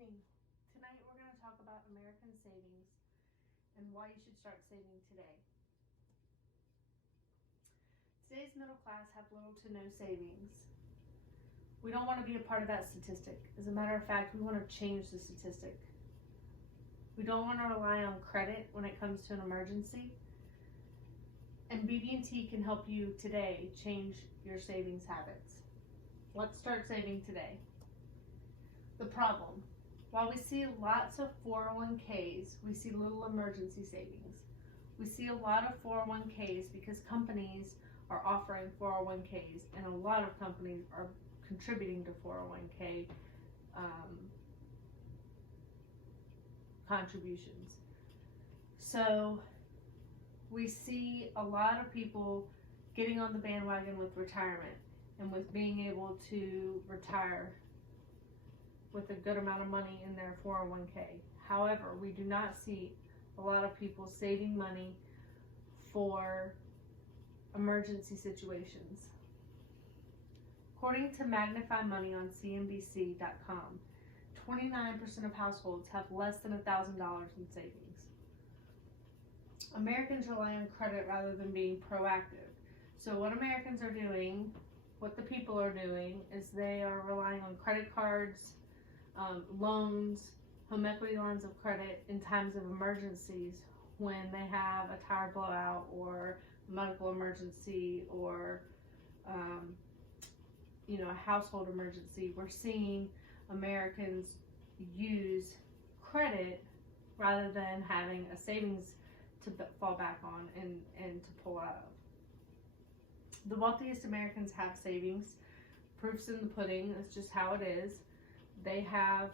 evening. Tonight we're going to talk about American savings and why you should start saving today. Today's middle class have little to no savings. We don't want to be a part of that statistic. As a matter of fact, we want to change the statistic. We don't want to rely on credit when it comes to an emergency. And BB&T can help you today change your savings habits. Let's start saving today. The problem: while we see lots of 401ks, we see little emergency savings. We see a lot of 401ks because companies are offering 401ks, and a lot of companies are contributing to 401k contributions. So we see a lot of people getting on the bandwagon with retirement and with being able to retire with a good amount of money in their 401k. However, we do not see a lot of people saving money for emergency situations. According to Magnify Money on CNBC.com, 29% of households have less than $1,000 in savings. Americans rely on credit rather than being proactive. So what Americans are doing, what the people are doing, is they are relying on credit cards, loans, home equity lines of credit in times of emergencies, when they have a tire blowout or a medical emergency or a household emergency. We're seeing Americans use credit rather than having a savings to fall back on and to pull out of. The wealthiest Americans have savings. Proof's in the pudding. That's just how it is. They have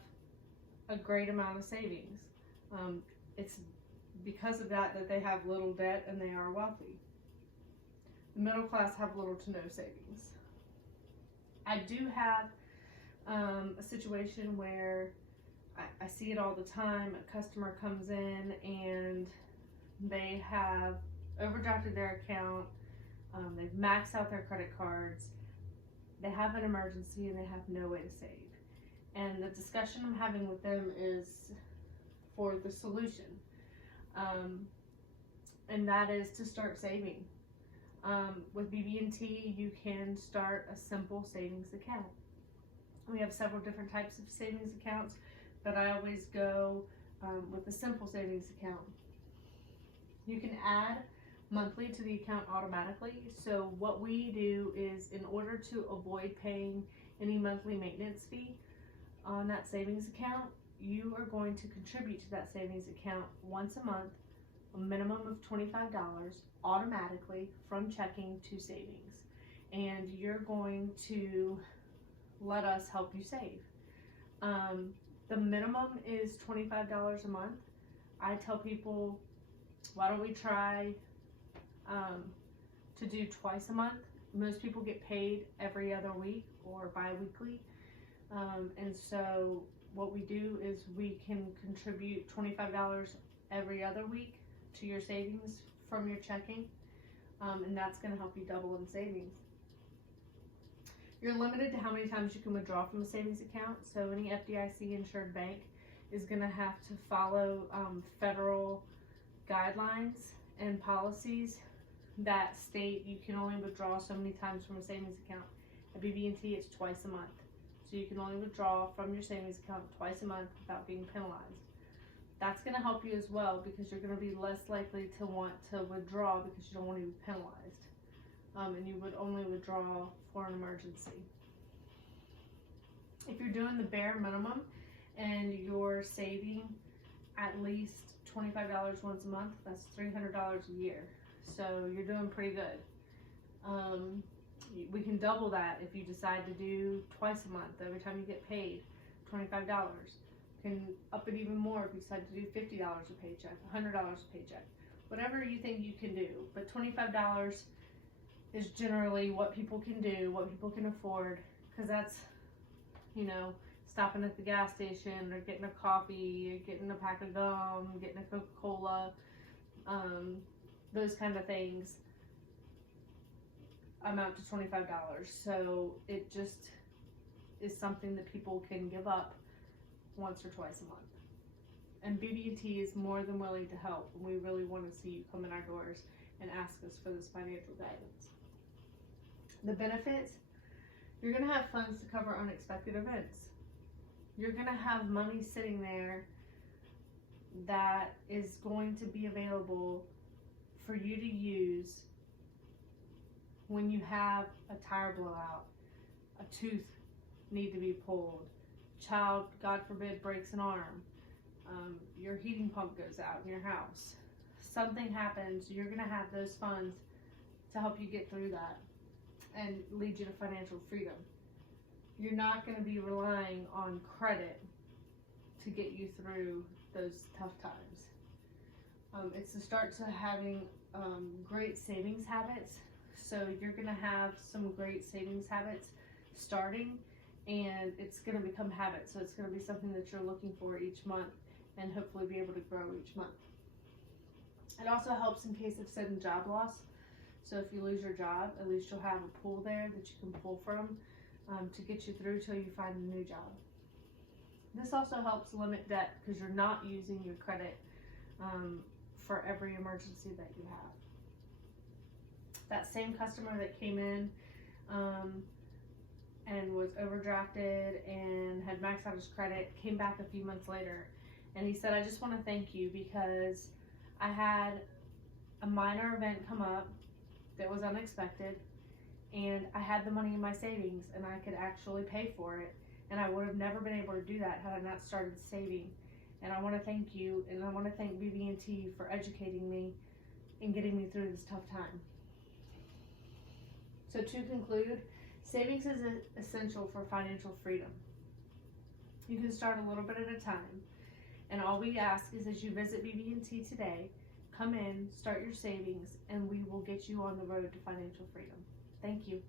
a great amount of savings. It's because of that they have little debt and they are wealthy. The middle class have little to no savings. I do have a situation where I see it all the time. A customer comes in and they have overdrafted their account, they've maxed out their credit cards, they have an emergency, and they have no way to save. And the discussion I'm having with them is for the solution, and that is to start saving. With BB&T, you can start a simple savings account. We have several different types of savings accounts, but I always go with a simple savings account. You can add monthly to the account automatically. So what we do is, in order to avoid paying any monthly maintenance fee on that savings account, you are going to contribute to that savings account once a month, a minimum of $25 automatically from checking to savings. And you're going to let us help you save. The minimum is $25 a month. I tell people, why don't we try to do twice a month? Most people get paid every other week or bi-weekly. And so what we do is we can contribute $25 every other week to your savings from your checking. And that's going to help you double in savings. You're limited to how many times you can withdraw from a savings account. So any FDIC insured bank is going to have to follow federal guidelines and policies that state you can only withdraw so many times from a savings account. At BB&T, it's twice a month. So you can only withdraw from your savings account twice a month without being penalized. That's going to help you as well, because you're going to be less likely to want to withdraw because you don't want to be penalized. And you would only withdraw for an emergency. If you're doing the bare minimum and you're saving at least $25 once a month, that's $300 a year. So you're doing pretty good. We can double that if you decide to do twice a month. Every time you get paid, $25. You can up it even more if you decide to do $50 a paycheck, $100 a paycheck, whatever you think you can do. But $25 is generally what people can do, what people can afford, because that's, stopping at the gas station or getting a coffee or getting a pack of gum, getting a Coca-Cola, those kind of things amount to $25. So it just is something that people can give up once or twice a month. And BB&T is more than willing to help. We really want to see you come in our doors and ask us for this financial guidance. The benefits, you're going to have funds to cover unexpected events. You're going to have money sitting there that is going to be available for you to use when you have a tire blowout, a tooth need to be pulled, child, God forbid, breaks an arm, your heating pump goes out in your house, something happens, you're going to have those funds to help you get through that and lead you to financial freedom. You're not going to be relying on credit to get you through those tough times. It's the start to having great savings habits. So you're going to have some great savings habits starting, and it's going to become habits. So it's going to be something that you're looking for each month and hopefully be able to grow each month. It also helps in case of sudden job loss. So if you lose your job, at least you'll have a pool there that you can pull from to get you through till you find a new job. This also helps limit debt because you're not using your credit for every emergency that you have. That same customer that came in and was overdrafted and had maxed out his credit came back a few months later, and he said, I just want to thank you because I had a minor event come up that was unexpected, and I had the money in my savings and I could actually pay for it, and I would have never been able to do that had I not started saving. And I want to thank you, and I want to thank BB&T for educating me and getting me through this tough time. So to conclude, savings is essential for financial freedom. You can start a little bit at a time, and all we ask is as you visit BB&T today, come in, start your savings, and we will get you on the road to financial freedom. Thank you.